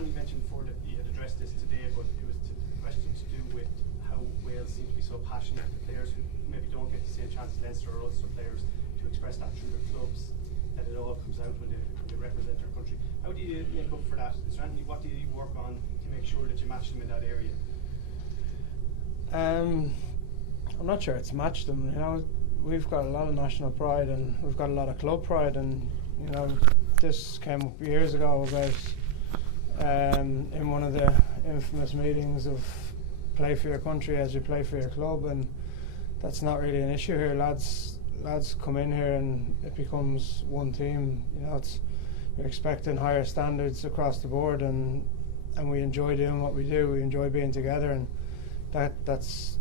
Andy mentioned before that he had addressed this today, but it was a question to do with how Wales seem to be so passionate. The players who maybe don't get the same chance as Leinster or Ulster players to express that through their clubs, that it all comes out when they represent their country. How do you make up for that? Is there anything, what do you work on to make sure that you match them in that area? I'm not sure it's matched them. We've got a lot of national pride and we've got a lot of club pride, and this came up years ago about in one of the infamous meetings of play for your country as you play for your club, and that's not really an issue here. Lads come in here and it becomes one team. You're expecting higher standards across the board, and we enjoy doing what we do. We enjoy being together, and that's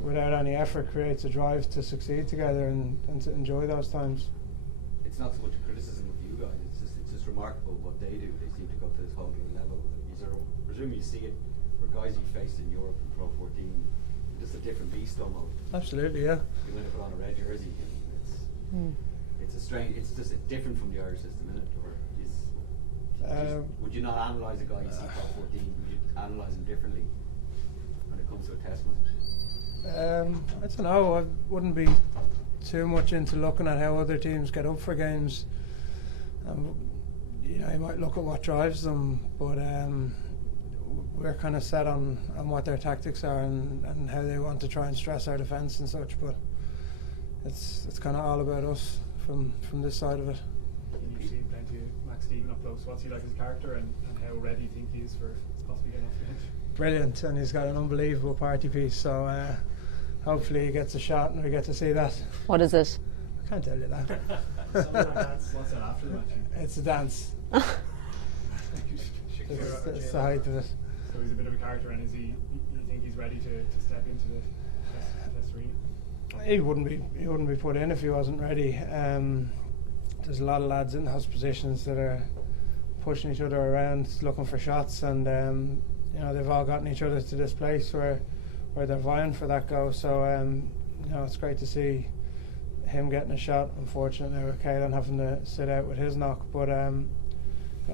without any effort creates a drive to succeed together and to enjoy those times. It's not so much a criticism of you guys, it's just remarkable what they do. They seem to go to this whole new level. I presume you see it for guys you faced in Europe in Pro 14, just a different beast almost. Absolutely, yeah. You went to put on a red jersey, and it's a strange, it's just different from the Irish system, isn't it? Or would you not analyse a guy you see Pro 14? Would you analyse him differently when it comes to a test match? I don't know. I wouldn't be too much into looking at how other teams get up for games. You might look at what drives them, but we're kind of set on what their tactics are and how they want to try and stress our defence and such. But it's kind of all about us from this side of it. You've seen plenty of Max Stephen up close. What's he like as a character, and how ready do you think he is for possibly getting off the bench? Brilliant, and he's got an unbelievable party piece, so hopefully he gets a shot and we get to see that. What is it? I can't tell you that. What's that after the match? It's a dance. It's the height of it. So he's a bit of a character, and you think he's ready to step into the test arena? He wouldn't be put in if he wasn't ready. There's a lot of lads in those positions that are pushing each other around, looking for shots, and they've all gotten each other to this place where they're vying for that go. So it's great to see him getting a shot. Unfortunately, with Caelan having to sit out with his knock, but I'm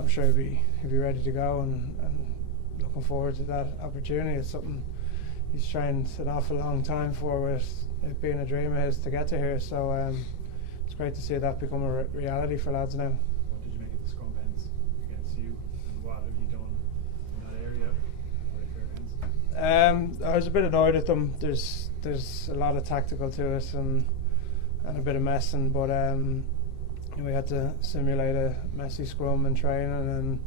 sure he'll be ready to go, and looking forward to that opportunity. It's something he's trained an awful long time for, with it being a dream of his to get to here. So it's great to see that become a reality for lads now. What did you make of the scrum pens against you, and what have you done in that area? I was a bit annoyed at them. There's a lot of tactical to it and a bit of messing, but we had to simulate a messy scrum in training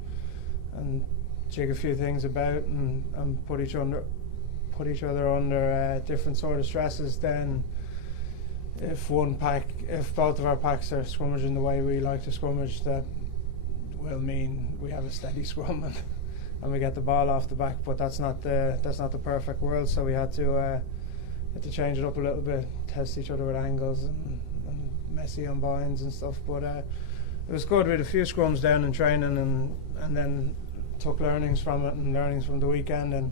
and jig a few things about and put each other under different sort of stresses. Then if both of our packs are scrummaging the way we like to scrummage, that will mean we have a steady scrum and we get the ball off the back. But that's not the perfect world, so we had to change it up a little bit, test each other with angles and messy unbinds and stuff. But it was good. We had a few scrums down in training and then took learnings from it and learnings from the weekend, and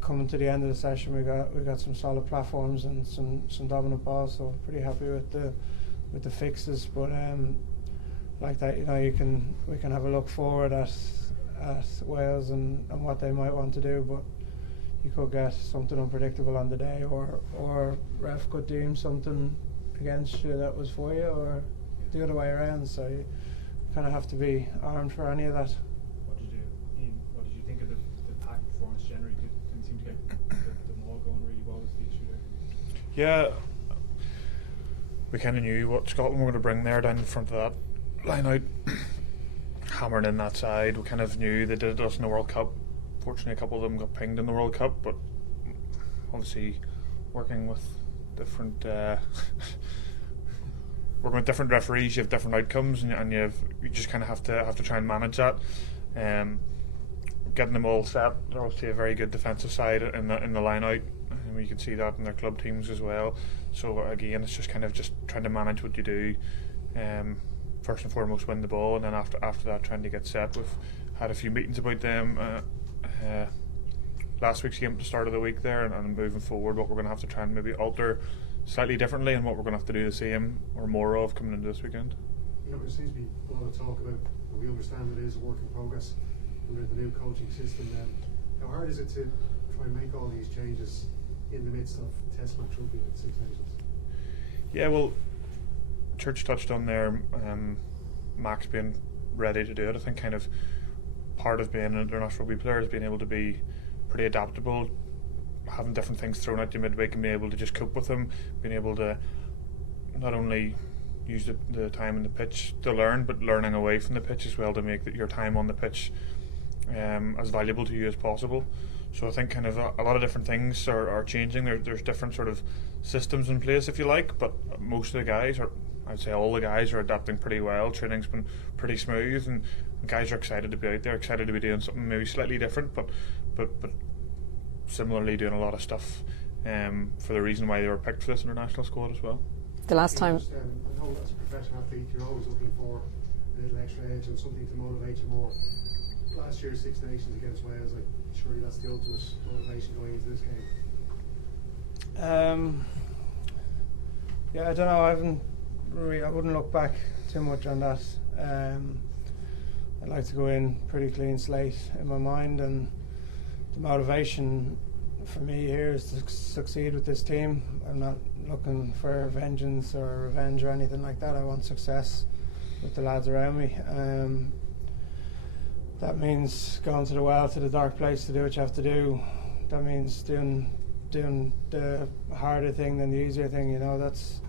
coming to the end of the session we got some solid platforms and some dominant balls, so pretty happy with the fixes. But like that, we can have a look forward at Wales and what they might want to do, but you could get something unpredictable on the day, or ref could deem something against you that was for you, or the other way around. So you kind of have to be armed for any of that. What did you think of the pack performance generally? Didn't seem to get the maul going really well. Was the issue there? Yeah, we kind of knew what Scotland were going to bring there down in front of that line out, hammering in that side. We kind of knew they did us in the World Cup. Fortunately, a couple of them got pinged in the World Cup, but obviously working with different referees, you have different outcomes, and you just kind of have to try and manage that. Getting them all set, they're obviously a very good defensive side in the line out, and you can see that in their club teams as well. So again, it's just kind of just trying to manage what you do. First and foremost, win the ball, and then after that, trying to get set. We've had a few meetings about them. Last week's game at the start of the week there, and moving forward, what we're going to have to try and maybe alter slightly differently, and what we're going to have to do the same or more of coming into this weekend. There seems to be a lot of talk about we understand it is a work in progress under the new coaching system. How hard is it to try and make all these changes in the midst of Test match rugby with Six Nations? Yeah, well, Church touched on there, Max being ready to do it. I think kind of part of being an international rugby player is being able to be pretty adaptable, having different things thrown at you midweek and being able to just cope with them, being able to not only use the time on the pitch to learn, but learning away from the pitch as well to make your time on the pitch as valuable to you as possible. So I think kind of a lot of different things are changing. There's different sort of systems in place, if you like, but most of the guys, or I'd say all the guys, are adapting pretty well. Training's been pretty smooth, and guys are excited to be out there, excited to be doing something maybe slightly different, but similarly doing a lot of stuff for the reason why they were picked for this international squad as well. The last time, I know as a professional athlete you're always looking for a little extra edge and something to motivate you more. Last year's Six Nations against Wales, like, surely that's the ultimate motivation going into this game. Yeah, I don't know. I wouldn't look back too much on that. I'd like to go in pretty clean slate in my mind, and the motivation for me here is to succeed with this team. I'm not looking for vengeance or revenge or anything like that. I want success with the lads around me. That means going to the well, to the dark place to do what you have to do. That means doing the harder thing than the easier thing. You know, that's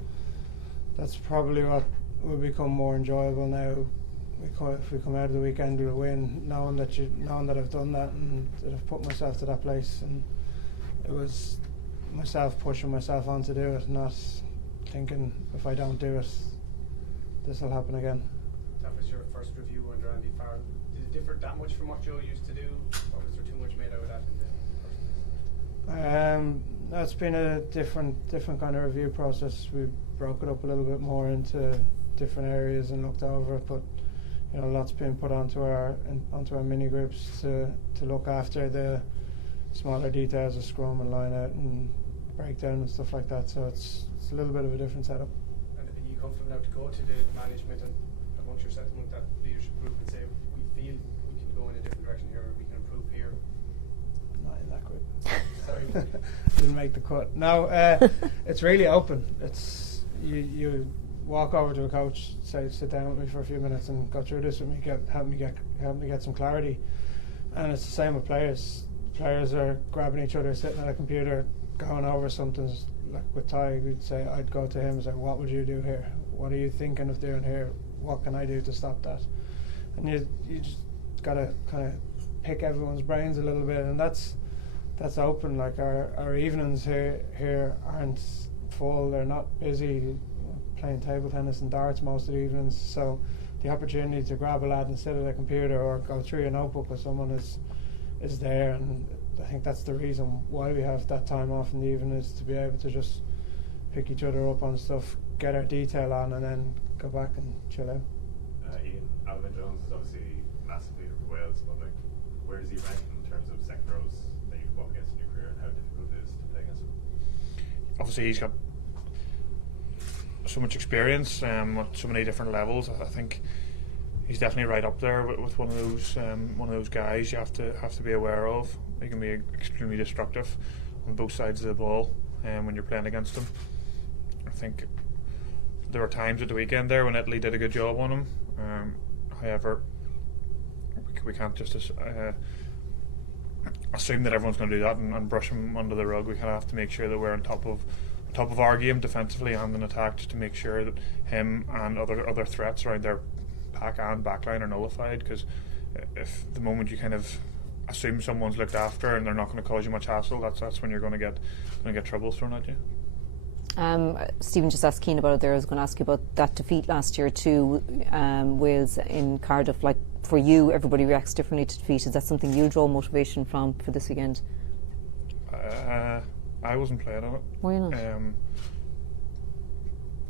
probably what will become more enjoyable now. If we come out of the weekend with a win, knowing that I've done that and that I've put myself to that place, and it was myself pushing myself on to do it, not thinking if I don't do it, this will happen again. That was your first review under Andy Farrell. Did it differ that much from what Joe used to do, or was there too much made out of that in the first place? It's been a different kind of review process. We broke it up a little bit more into different areas and looked over it, but you know, lots been put onto our mini groups to look after the smaller details of scrum and line out and breakdown and stuff like that. So it's a little bit of a different setup. And are you comfortable now to go to the management and amongst your settlement, that leadership group, and say we feel we can go in a different direction here, or we can improve here? Not in that group. Sorry. Didn't make the cut. No, it's really open. It's you walk over to a coach, say sit down with me for a few minutes and go through this with me, help me get some clarity. And it's the same with players. Players are grabbing each other, sitting at a computer, going over something. Like with Ty, we'd say, I'd go to him and say, what would you do here? What are you thinking of doing here? What can I do to stop that? And you just gotta kind of pick everyone's brains a little bit, and that's open. Like our evenings here aren't full. They're not busy playing table tennis and darts most of the evenings. So the opportunity to grab a lad and sit at a computer or go through your notebook with someone is there, and I think that's the reason why we have that time off in the evening, is to be able to just pick each other up on stuff, get our detail on, and then go back and chill out. Ian, Alvin Jones is obviously a massive leader for Wales, but like, where does he rank in terms of second rows that you've come up against in your career, and how difficult it is to play against him? Obviously he's got so much experience at so many different levels. I think he's definitely right up there with one of those guys you have to be aware of. He can be extremely destructive on both sides of the ball when you're playing against him. I think there were times at the weekend there when Italy did a good job on him. However, we can't just assume that everyone's going to do that and brush him under the rug. We kind of have to make sure that we're on top of our game defensively and in attack, just to make sure that him and other threats around their pack and backline are nullified. Because if the moment you kind of assume someone's looked after and they're not going to cause you much hassle, that's when you're going to get trouble thrown at you. Stephen just asked Cian about it there. I was going to ask you about that defeat last year to Wales in Cardiff. Like, for you, everybody reacts differently to defeat. Is that something you draw motivation from for this weekend? I wasn't playing on it. Were you not?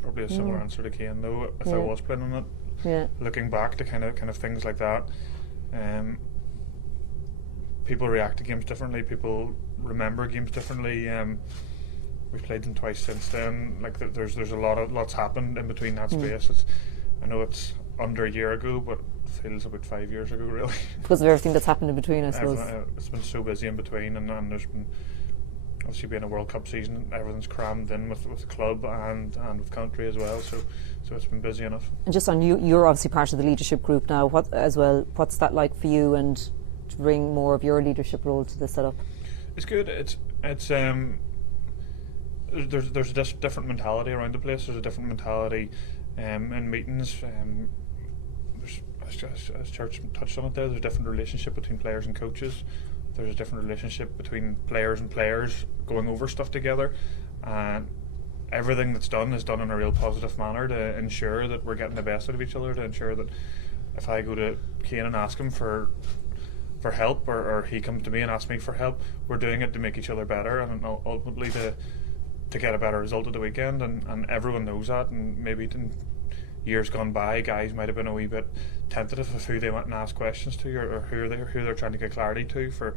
Probably a similar answer to Cian though. If I was playing on it, looking back to kind of things like that, people react to games differently. People remember games differently. We've played them twice since then. Like there's lots happened in between that space. I know it's under a year ago, but feels about 5 years ago, really. Because of everything that's happened in between, I suppose. It's been so busy in between, and there's been obviously being a World Cup season, everything's crammed in with the club and with country as well. So it's been busy enough. And just on you, you're obviously part of the leadership group now. What's that like for you, and to bring more of your leadership role to the setup? It's good. It's there's a different mentality around the place. There's a different mentality in meetings. As Church touched on it there, there's a different relationship between players and coaches. There's a different relationship between players and players going over stuff together, and everything that's done is done in a real positive manner to ensure that we're getting the best out of each other, to ensure that if I go to Cian and ask him for help, or he comes to me and asks me for help, we're doing it to make each other better, and ultimately to get a better result at the weekend, and everyone knows that. And maybe in years gone by, guys might have been a wee bit tentative of who they went and asked questions to, or who they're trying to get clarity to, for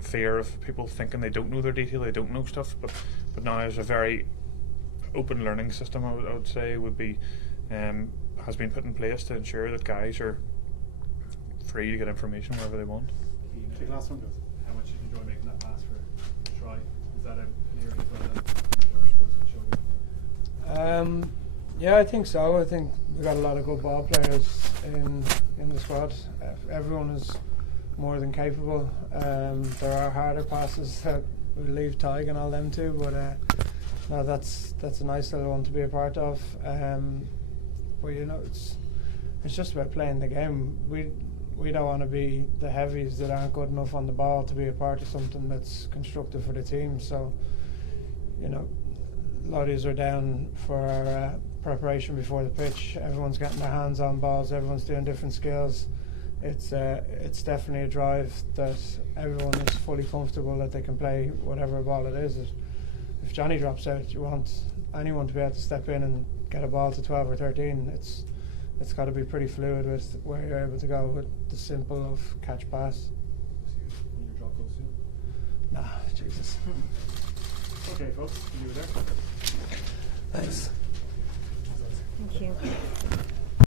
fear of people thinking they don't know their detail, they don't know stuff. But now there's a very open learning system, I would say, has been put in place to ensure that guys are free to get information wherever they want. Take the last one, guys. How much did you enjoy making that pass for try? Is that an area as well that our sports can show you? Yeah, I think so. I think we've got a lot of good ball players in the squad. Everyone is more than capable. There are harder passes that we leave Tig and all them to, but no, that's a nice little one to be a part of. But it's just about playing the game. We don't want to be the heavies that aren't good enough on the ball to be a part of something that's constructive for the team. So, lotties are down for our preparation before the pitch. Everyone's getting their hands on balls. Everyone's doing different skills. It's definitely a drive that everyone is fully comfortable that they can play whatever ball it is. If Johnny drops out, you want anyone to be able to step in and get a ball to 12 or 13. It's got to be pretty fluid with where you're able to go with the simple of catch pass. Will you drop those soon? Nah, Jesus. Okay, folks, you were there. Thanks. Thank you.